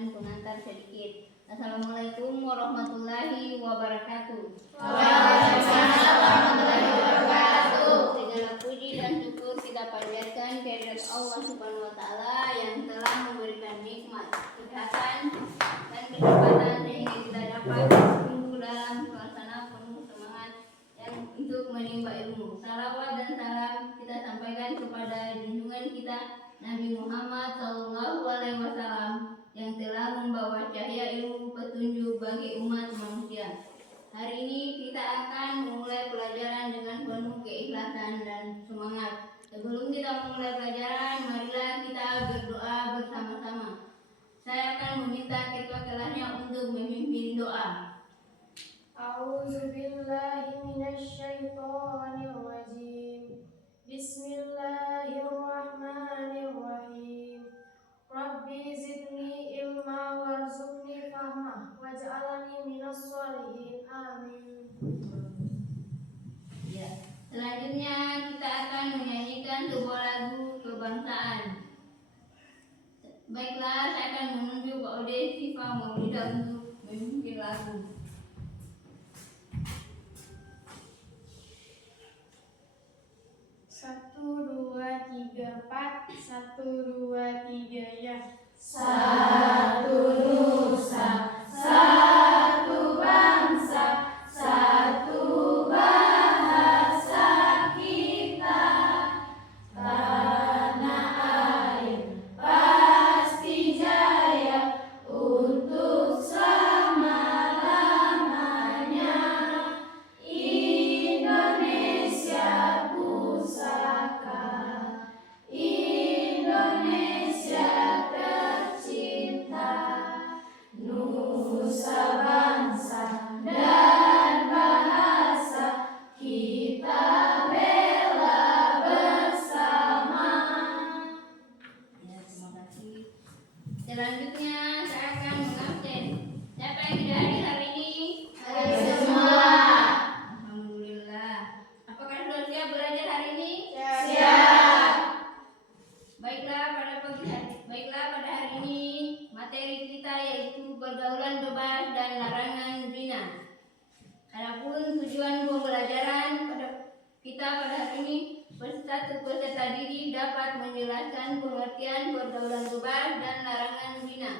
dengan pengantar sedikit. Assalamualaikum warahmatullahi wabarakatuh. Waalaikumsalam warahmatullahi wabarakatuh. Segala puji dan syukur kita panjatkan kehadirat Allah Subhanahu wa taala yang telah memberikan nikmat, kesehatan dan kesempatan sehingga kita dapat bertumbuh dalam suasana penuh semangat yang untuk menimba ilmu. Salawat dan salam kita sampaikan kepada junjungan kita Nabi Muhammad SAW yang telah membawa cahaya ilmu petunjuk bagi umat manusia. Hari ini kita akan memulai pelajaran dengan penuh keikhlasan dan semangat. Sebelum kita memulai pelajaran, marilah kita berdoa bersama-sama. Saya akan meminta ketua kelasnya untuk memimpin doa. A'udzubillahi minasyaitonirrajim. Bismillahirrahmanirrahim. Rabbi zidni ilma warzuqni fahma waj'alni minas sholihin. Amin. Ya. Selanjutnya kita akan menyanyikan sebuah lagu kebangsaan. Baiklah, saya akan menunjuk Pak Ode Siva Maulida untuk memimpin lagu. 1, 2, 3, 4. 1, 2, 3 ya. Satu nusa, satu bangsa, satu bahasa kita. Tanah air pasti jaya untuk selama-lamanya. Indonesia pusaka, Indonesia tercinta, nusa bangsa dan bahasa kita bela bersama. Ya, terima kasih. Selanjutnya saya akan mengabsen. Siapa yang tidak hadir hari ini? Hadir semua. Alhamdulillah. Apakah sudah siap belajar hari ini? Siap. Baiklah pada hari ini materi kita yaitu pergaulan bebas dan larangan zina. Adapun tujuan pembelajaran kita pada hari ini, peserta didik dapat menjelaskan pengertian pergaulan bebas dan larangan zina.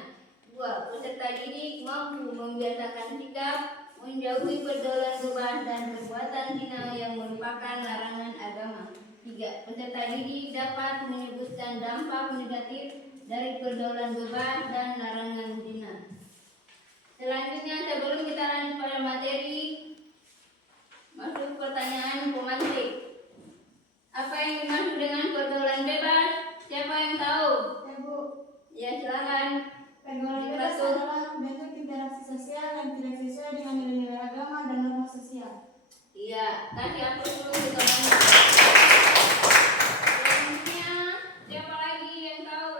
2. Peserta didik mampu membiasakan sikap menjauhi pergaulan bebas dan perbuatan zina yang merupakan larangan agama. 3. Peserta didik dapat menyebutkan dampak negatif dari pergaulan bebas dan larangan zina. Selanjutnya, sebelum kita lanjut pada materi, masuk pertanyaan pemantik. Apa yang dimaksud dengan pergaulan bebas? Siapa yang tahu? Ya Bu, Ya, silakan. pergaulan bebas adalah bentuk interaksi sosial yang tidak sesuai dengan nilai-nilai agama dan norma sosial. Iya, kasih aku dulu kita banyak. Selanjutnya, siapa lagi yang tahu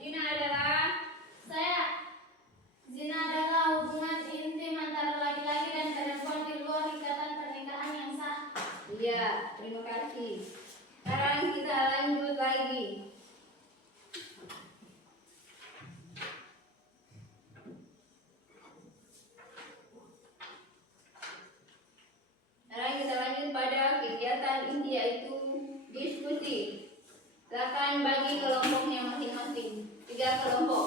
zina adalah? Saya. Zina adalah hubungan intim antara laki-laki dan perempuan di luar ikatan pernikahan yang sah. Iya, terima kasih. Sekarang kita lanjut lagi. Sekarang kita lanjut pada kegiatan inti yaitu diskusi. Silakan bagi kelompoknya masing-masing. 3 kelompok.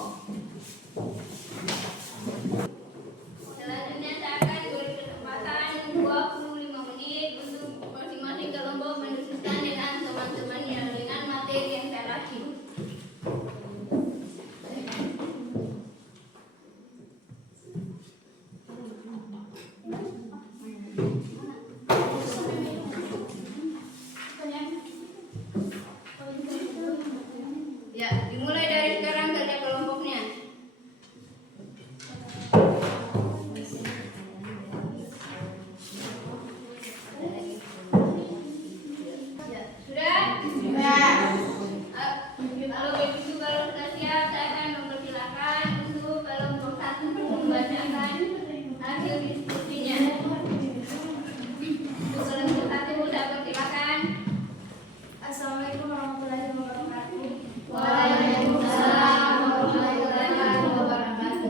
Selanjutnya saya akan beri kesempatan 25 menit untuk masing-masing kelompok mendiskusikan dengan teman-temannya dengan materi yang saya kasih. Ya, dimulai dari sekarang kerja kelompoknya. Ya, sudah? Kalau begitu, kalau sudah siap, saya akan mempersilakan untuk kelompok 1 membacakan hasil diskusinya. Untuk kelompok 1 saya persilakan. Assalamualaikum warahmatullahi wabarakatuh. Waalaikumsalam warahmatullahi wabarakatuh.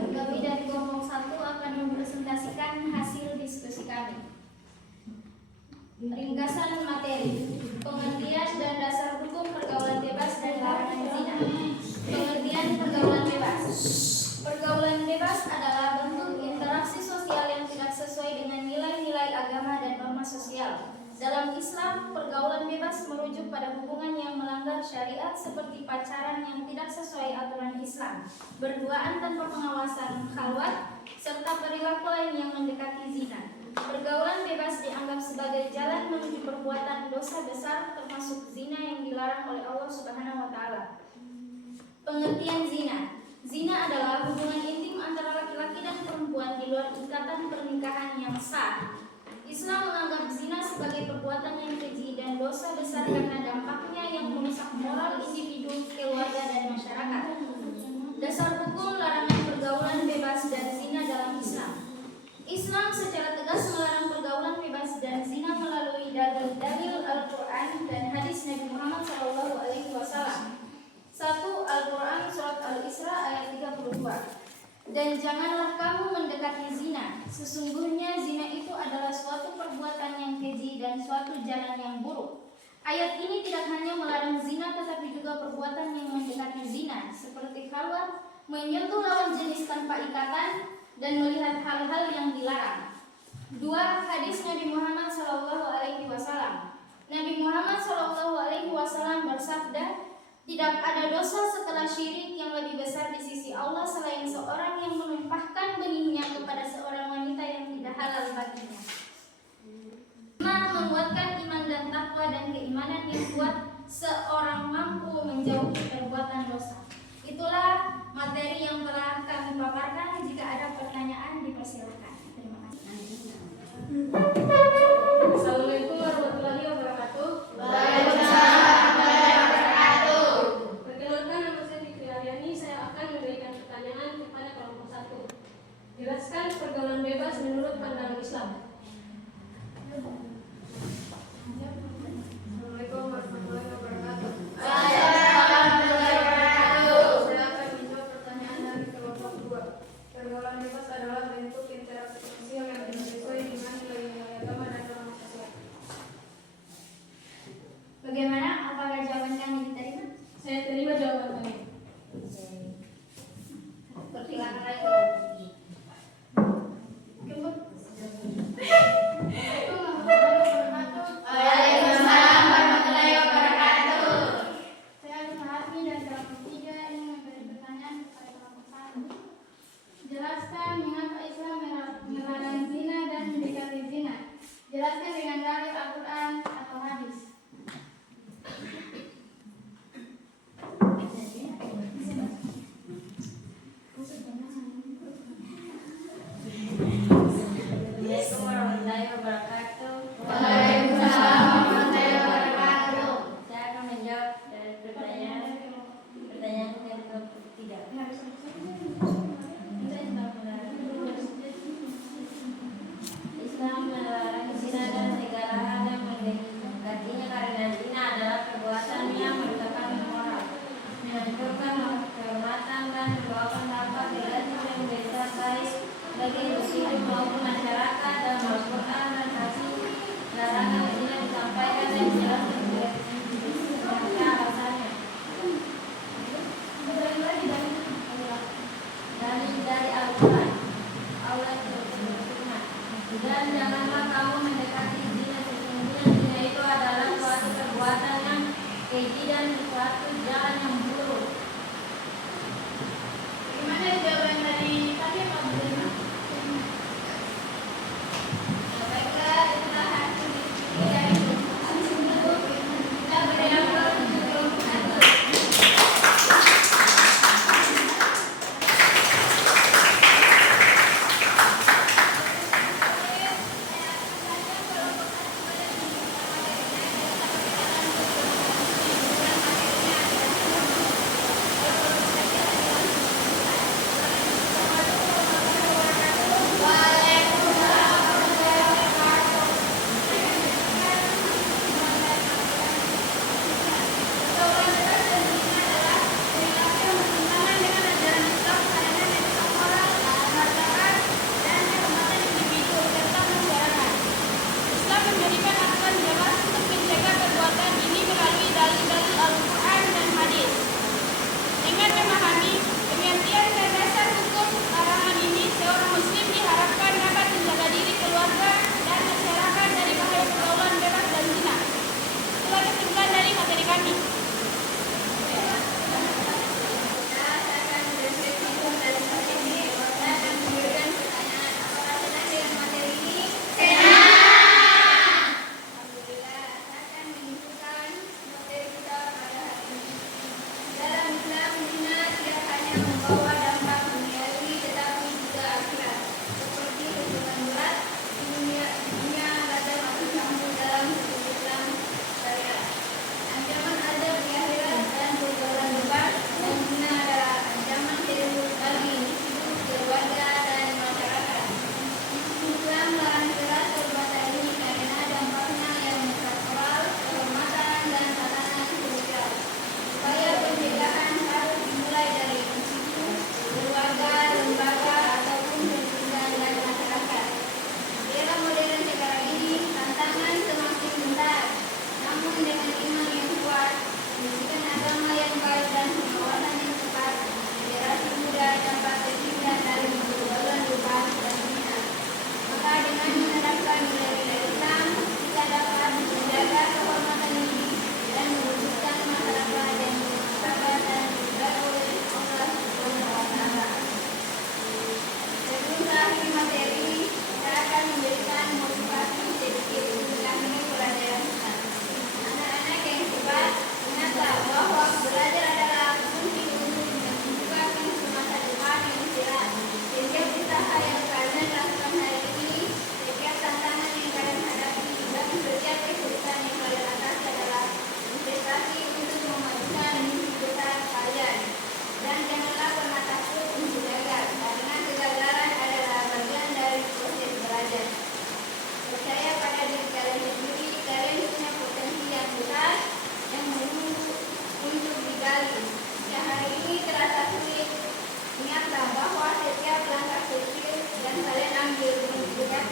Pergaulan bebas adalah bentuk interaksi sosial yang tidak sesuai dengan nilai-nilai agama dan norma sosial. Dalam Islam, pergaulan bebas merujuk pada hubungan yang melanggar syariat seperti pacaran yang tidak sesuai aturan Islam, berduaan tanpa pengawasan, khalwat, serta perilaku lain yang mendekati zina. Pergaulan bebas dianggap sebagai jalan menuju perbuatan dosa besar termasuk zina yang dilarang oleh Allah Subhanahu wa taala. Pengertian zina. Zina adalah hubungan intim antara laki-laki dan perempuan di luar ikatan pernikahan yang sah. Islam menganggap zina sebagai perbuatan yang keji dan dosa besar karena dampaknya yang merusak moral individu, keluarga, dan masyarakat. Dasar hukum larangan pergaulan bebas dan zina dalam Islam. Islam secara tegas melarang pergaulan bebas dan zina melalui dalil Al-Quran dan hadis Nabi Muhammad SAW. 1. Al-Quran Surat Al-Isra ayat 32. Dan janganlah kamu mendekati zina. Sesungguhnya zina itu adalah suatu perbuatan yang keji dan suatu jalan yang buruk. Ayat ini tidak hanya melarang zina tetapi juga perbuatan yang mendekati zina seperti khalwat, menyentuh lawan jenis tanpa ikatan, dan melihat hal-hal yang dilarang. 2. Hadis Nabi Muhammad SAW. Nabi Muhammad SAW bersabda, tidak ada dosa setelah syirik yang lebih besar di sisi Allah selain seorang yang menumpahkan benihnya kepada seorang wanita yang tidak halal baginya. 5. Menguatkan iman dan takwa dan keimanan yang kuat seorang mampu menjauhi perbuatan dosa. Itulah materi yang telah kami paparkan. Jika ada pertanyaan dipersilakan. Terima kasih. Assalamualaikum warahmatullahi wabarakatuh. Perkenalkan, nama saya Fikri Aryani. Saya akan memberikan pertanyaan kepada kelompok 1. Jelaskan pergaulan bebas menurut pandangan Islam. Assalamualaikum warahmatullahi wabarakatuh. Saya akan menjawab pertanyaan dari kelompok 2. Pergaulan bebas adalah bentuk interaksi sosial yang tidak sesuai dengan nilai-nilai agama dan norma sosial. Bagaimana? Apakah jawaban kami diterima? Saya terima jawaban kami. Persilakan lagi. Waalaikumsalam warahmatullahi wabarakatuh. Saya Suharmi dan kelompok 3 ingin memberi pertanyaan kepada kelompok 1. Jelaskan mengapa Islam melarang zina dan mendekati zina. Jelaskan dengan dalil Al-Quran atau hadis. Assalamualaikum warahmatullahi wabarakatuh. Waalaikumsalam warahmatullahi wabarakatuh. Saya akan menjawab dari pertanyaan dari kelompok 3. Islam melarang zina dan segala hal yang mendekatinya karena zina adalah perbuatan yang merusakkan moral, menghancurkan kehormatan dan membawakan dampak negatif yang besar baik bagi individu maupun masyarakat. Dalam Al-Quran dan hadis larangan zina disampaikan dan dijelaskan sebagai alasannya. Dari Al-Quran, Allah berfirman, dan janganlah kamu mendekati zina, sesungguhnya zina itu adalah suatu perbuatan yang keji dan suatu jalan yang buruk. Gimana jawaban dari tadi Pak Bima? Baiklah, itulah hasil diskusi dari kita berikan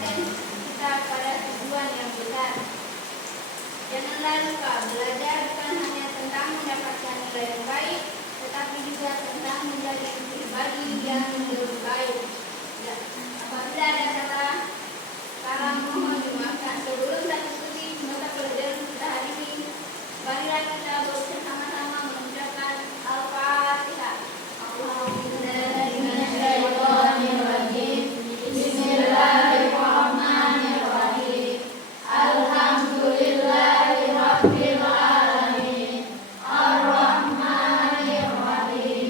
mengarahkan kita pada tujuan yang benar. Janganlah lupa belajar bukan hanya tentang mendapatkan nilai yang baik, tetapi juga tentang menjadi pribadi yang lebih baik. Ya, apabila ada salah mohon dimaafkan. Sebelum kita ikuti mata pelajaran kita hari ini, marilah kita bersama-sama mengucapkan Al-Fatihah. Bismillahirrahmanirrahim. Bismillahirrahmanirrahim. Alhamdulillahirabbil alamin. Ar-Rahmanirrahim.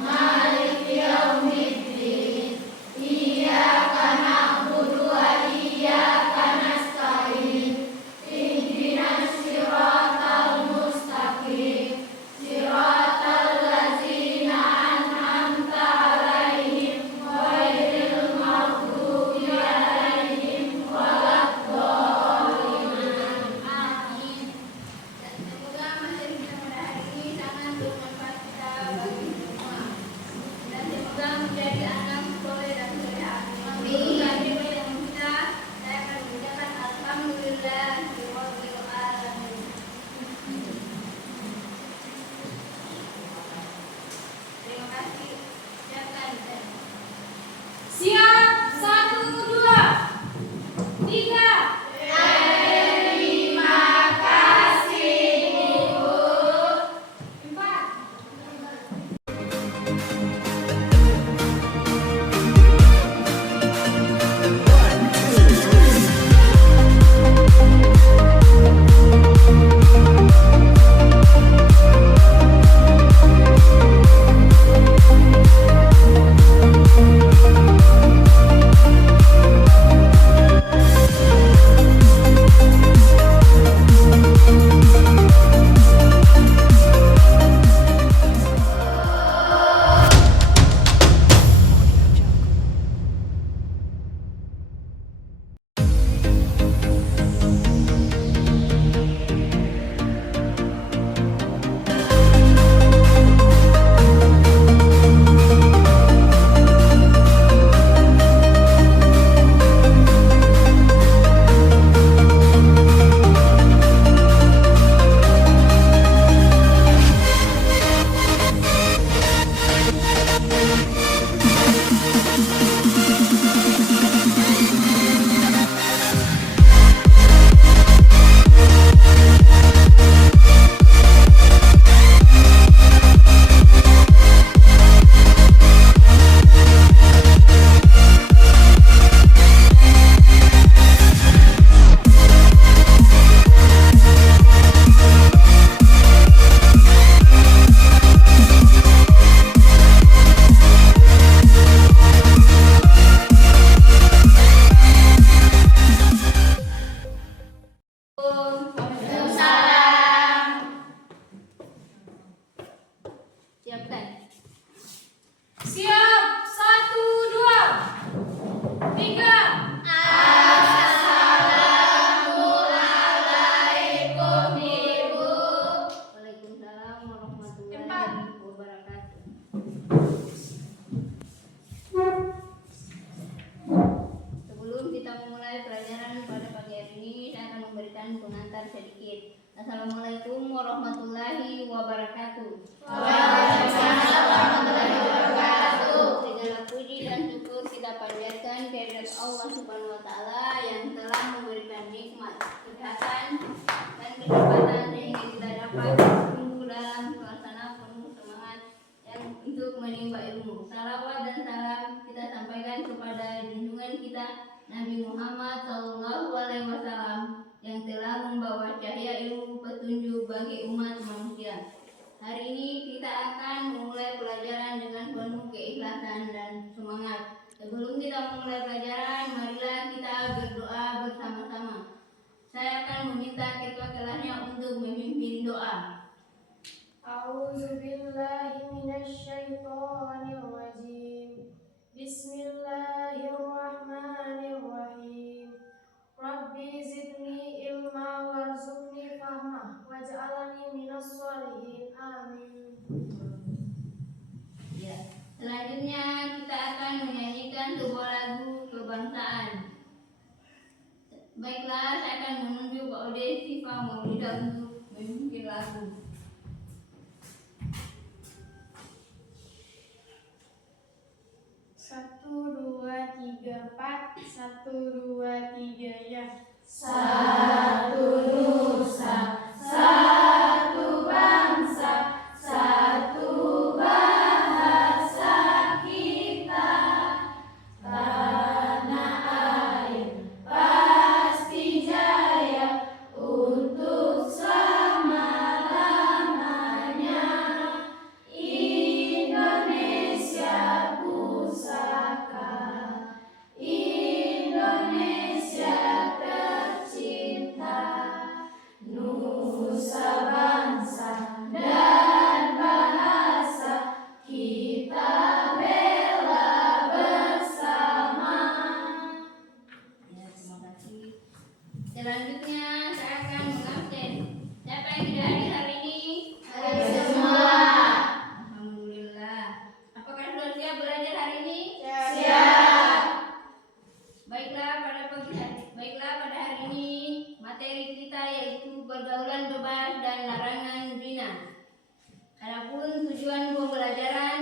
Maliki yaumiddin. Iyyaka na'budu wa iyyaka nasta'in. Ihdinas siratal mustaqim. Siratal ladzina an'amta 'alaihim ghairil maghdubi 'alaihim waladdallin. Amin. Dan semoga materi kita pada hari ini sangat bermanfaat kita bagi semua. Dan semoga menjadi anak soleh dan soleha. Amin. Bagi yang kita, saya akan mengucapkan Alhamdulillahirabbil alamin. Terima kasih. Silakan. Siap, 1, 2, 3. Terima kasih, Ibu. 4. Waalaikumsalam. Siapkan. Siap, 1, 2, 3. Assalamualaikum, Ibu. Waalaikumsalam warahmatullahi wabarakatuh. Sebelum kita memulai pelajaran pada pagi hari ini, saya akan memberikan pengantar sedikit. Assalamualaikum warahmatullahi wabarakatuh. Waalaikumsalam warahmatullahi wabarakatuh. Segala puji dan syukur kita panjatkan kehadirat Allah Subhanahu wa taala yang telah memberikan nikmat, kesehatan dan kesempatan sehingga kita dapat bertumbuh dalam suasana penuh semangat yang untuk menimba ilmu. Salawat dan salam kita sampaikan kepada junjungan kita Nabi Muhammad SAW yang telah membawa cahaya ilmu petunjuk bagi umat manusia. Hari ini kita akan memulai pelajaran dengan penuh keikhlasan dan semangat. Sebelum kita memulai pelajaran, marilah kita berdoa bersama-sama. Saya akan meminta ketua kelasnya untuk memimpin doa. A'udzubillahi minasyaitonirrajim. Bismillahirrahmanirrahim. Rabbi zidni ilma warzuqni fahma waj'alni minas sholihin. Amin. Ya. Selanjutnya kita akan menyanyikan sebuah lagu kebangsaan. Baiklah, saya akan menunjuk Pak Ode Siva Maulida untuk memimpin lagu. Satu, dua, tiga, empat. Satu, dua, tiga, ya. Satu nusa, satu bangsa, satu bahasa kita. Tanah air pasti jaya untuk selama-lamanya. Indonesia pusaka, Indonesia tercinta, nusa bangsa dan bahasa kita bela bersama. Ya, terima kasih. Selanjutnya saya akan mengabsen. Siapa yang tidak hadir hari ini? Hadir semua. Alhamdulillah. Apakah sudah siap belajar hari ini? Siap. Baiklah pada hari ini materi kita yaitu pergaulan bebas dan larangan zina. Adapun tujuan pembelajaran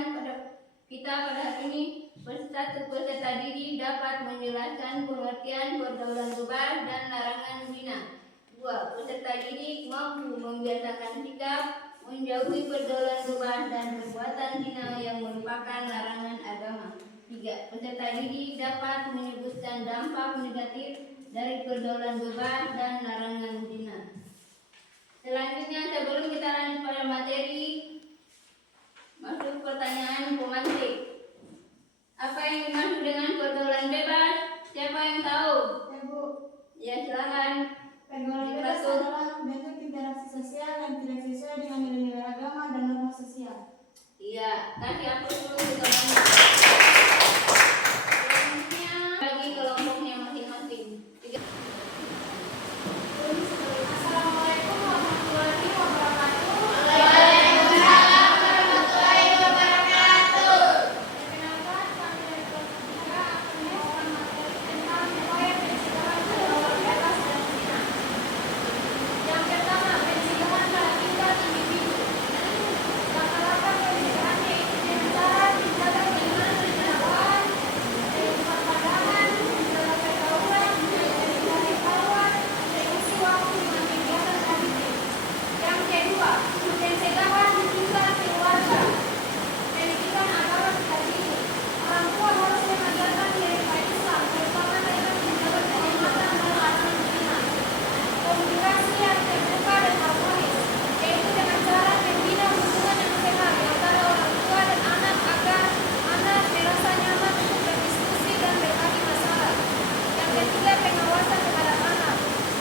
kita pada hari ini, peserta didik dapat menjelaskan pengertian pergaulan bebas dan larangan zina. 2. Peserta didik mampu membiasakan sikap menjauhi pergaulan bebas dan perbuatan zina yang merupakan larangan agama. 3. Peserta didik dapat menyebutkan dampak negatif dari pergaulan bebas dan larangan zina. Selanjutnya, sebelum kita lanjut pada materi, masuk pertanyaan pemantik. Apa yang dimaksud dengan pergaulan bebas? Siapa yang tahu? Ya Bu, Ya, silakan. pergaulan bebas adalah bentuk interaksi sosial yang tidak sesuai dengan nilai-nilai agama dan norma sosial. Iya, kasih aku dulu ke kamu. Selanjutnya bagi kelompoknya masing-masing. Assalamualaikum warahmatullahi wabarakatuh. Waalaikumsalam warahmatullahi wabarakatuh. Perkenalkan, kami dari kelompok 3 akan membawakan materi tentang upaya pencegahan pergaulan bebas dan zina. Yang pertama, pencegahan pada tingkat individu. Langkah-langkah pencegahan yaitu dengan cara menjaga keimanan dan kejiwaan, kehidupan pandangan, menjaga pergaulan, mencari kawan, mengisi waktu dengan kegiatan positif. Yang kedua, pencegahan di tingkat keluarga. Pendidikan agama kita ini, orang tua harus mengajarkan nilai Islam, terutama dalam menjaga kehormatan dan larangan zina. Komunikasi yang terbuka dan harmonis, yaitu dengan cara membina hubungan yang sehat antara orang tua dan anak agar anak merasa nyaman untuk berdiskusi dan berbagi masalah. Yang ketiga, pengawasan terhadap anak.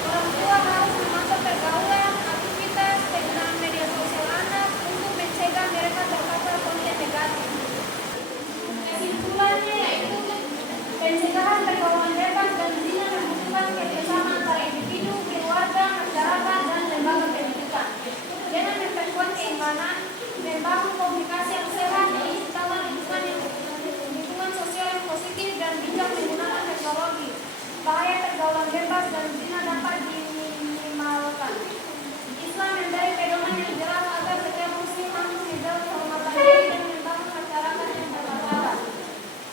Orang tua harus memantau pergaulan, aktivitas, penggunaan media sosial anak untuk mencegah mereka terpapar konten negatif. Kesimpulannya yaitu pencegahan pergaulan bebas dan zina membutuhkan kerjasama antara individu, keluarga, masyarakat, dan lembaga pendidikan. Dengan memperkuat keimanan, membangun komunikasi yang sehat, menciptakan lingkungan sosial yang positif dan bijak menggunakan teknologi, bahaya pergaulan bebas dan zina dapat diminimalkan. Islam memberi pedoman yang jelas agar setiap muslim mampu menjaga kehormatan diri dan membangun masyarakat yang bermartabat.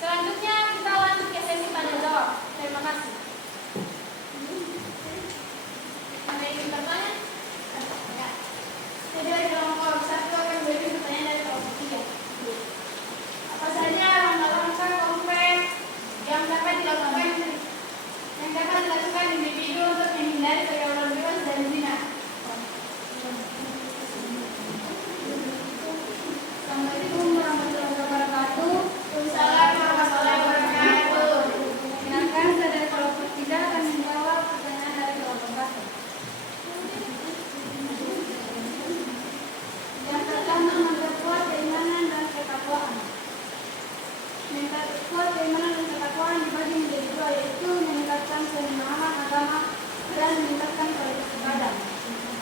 Selanjutnya kita lanjut ke sesi tanya jawab. Terima kasih. Ada yang ingin bertanya? Ya. Jadi dari kelompok 1 akan beri pertanyaan dari kelompok 3. Apa saja langkah-langkah konkret yang dapat dilakukan individu untuk menghindari pergaulan bebas dan zina? Assalamualaikum warahmatullahi wabarakatuh. Waalaikumsalam warahmatullahi wabarakatuh. Perkenalkan, saya dari kelompok 3 akan menjawab pertanyaan dari kelompok 1. Yang pertama, memperkuat keimanan dan ketakwaan. Memperkuat keimanan dan ketakwaan dibagi menjadi 2, yaitu meningkatkan pemahaman agama dan meningkatkan kualitas ibadah.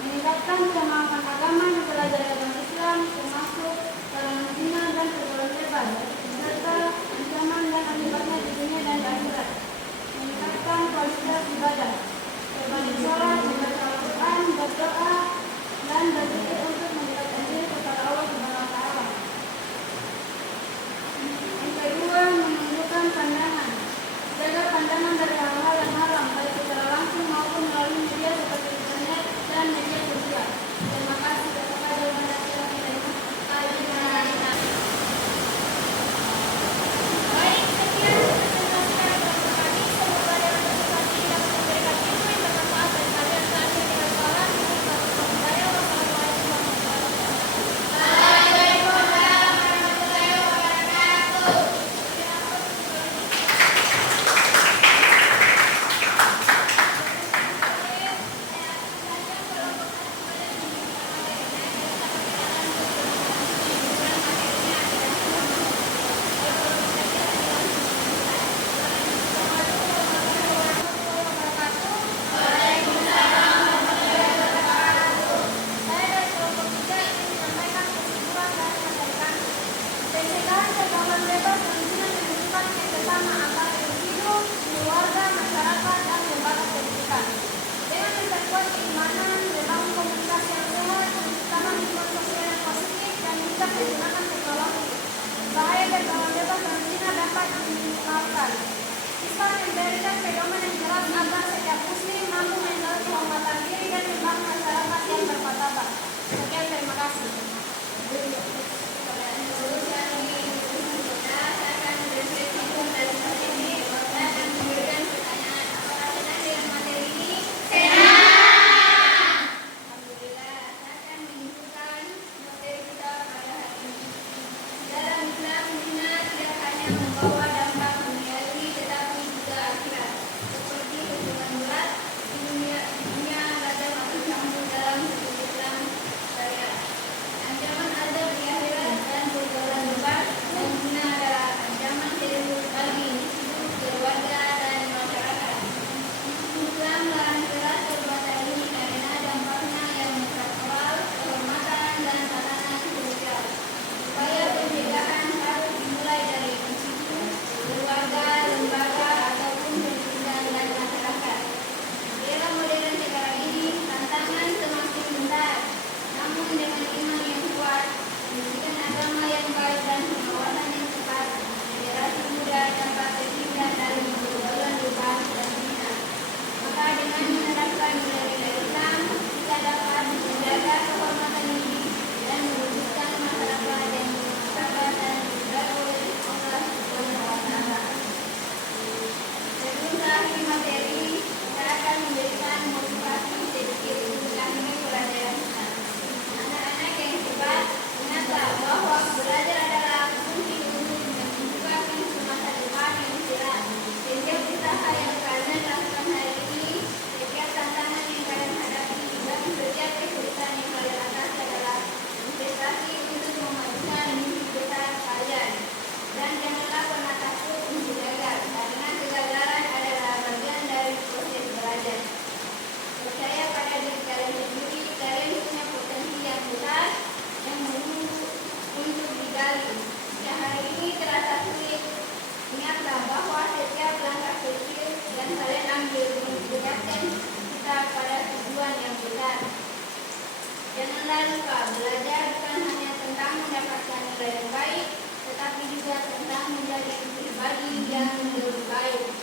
Meningkatkan pemahaman agama mempelajari agama Islam, termasuk larangan zina dan pergaulan bebas, serta ancaman dan akibatnya di dunia dan di akhirat. Meningkatkan kualitas ibadah. pandangan. Jaga pandangan dari hal-hal yang haram, baik secara langsung maupun melalui media seperti internet dan media sosial. Terima kasih kepada jawaban dan Baik, sekian presentasi yang telah kami. Semoga dapat motivasi dan memberikan ilmu yang bermanfaat bagi kalian. Selanjutnya dengan soalan untuk Bapak Budaya. Wassalamualaikum warahmatullahi wabarakatuh. Saya dari kelompok 3 ingin menyampaikan kesimpulan dari materi kami. Pencegahan pergaulan bebas dan zina menunjukkan kerjasama antara individu, keluarga, masyarakat, dan lembaga pendidikan. Dengan memperkuat keimanan, membangun komunikasi yang sehat, menciptakan lingkungan sosial yang positif, dan bijak menggunakan teknologi, bahaya pergaulan bebas dan zina dapat diminimalkan. Islam memberikan pedoman yang jelas agar setiap muslim mampu menjaga kehormatan diri dan membangun masyarakat yang bermartabat. Sekian, terima kasih. Membawa dampak duniawi tetapi juga akhirat, seperti hubungan berat dunia kadang akan campur dalam hukum Islam syariat. Ancaman azab di akhirat dan pergaulan bebas dan zina adalah ancaman serius bagi individu, keluarga, dan masyarakat. Islam melarang keras perbuatan ini karena dampaknya yang merusak moral, kehormatan, dan tatanan sosial. Upaya pencegahan harus dimulai dari individu, keluarga, lembaga, ataupun pendidikan dan masyarakat. Di era modern sekarang ini, tantangan semakin besar. Namun dengan iman yang kuat, pendidikan agama yang baik dan pengawasan yang tepat, generasi muda dapat terhindar dari pergaulan bebas dan zina. Maka dengan menerapkan nilai-nilai Islam, kita dapat menjaga kehormatan diri dan mewujudkan masyarakat yang bermartabat dan dijaga oleh Allah Subhanahu wa Ta'ala. Sebelum terakhir materi, saya akan memberikan motivasi sedikit untuk mengakhiri pelajaran kita. Anak-anak yang hebat, ingatlah bahwa belajar adalah kunci untuk menciptakan masa depan yang cerah. Setiap usaha yang kalian lakukan hari ini, setiap tantangan yang kalian hadapi, dan setiap kesulitan yang kalian atasi adalah investasi untuk memajukan mimpi besar kalian. Dan janganlah pernah takut untuk gagal, karena kegagalan adalah bagian dari proses belajar. Percaya pada diri kalian sendiri, kalian punya potensi yang besar yang menunggu untuk digali. Jika hari ini terasa sulit, ingatlah bahwa setiap langkah kecil yang kalian ambil mendekatkan kita pada tujuan yang besar. Janganlah lupa, belajar bukan hanya tentang mendapatkan nilai yang baik, tetapi juga tentang menjadi pribadi yang lebih baik.